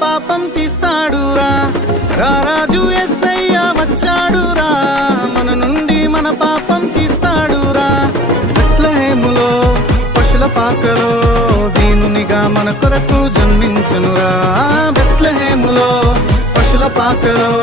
పాపం తీస్తాడురా. రారాజు యేసయ్య వచ్చాడురా, మన నుండి మన పాపం తీస్తాడురా. బెత్లెహేములో పశుల పాకలో దీనునిగా మన కొరకు జన్మించునురా. బెత్లెహేములో పశుల పాకలో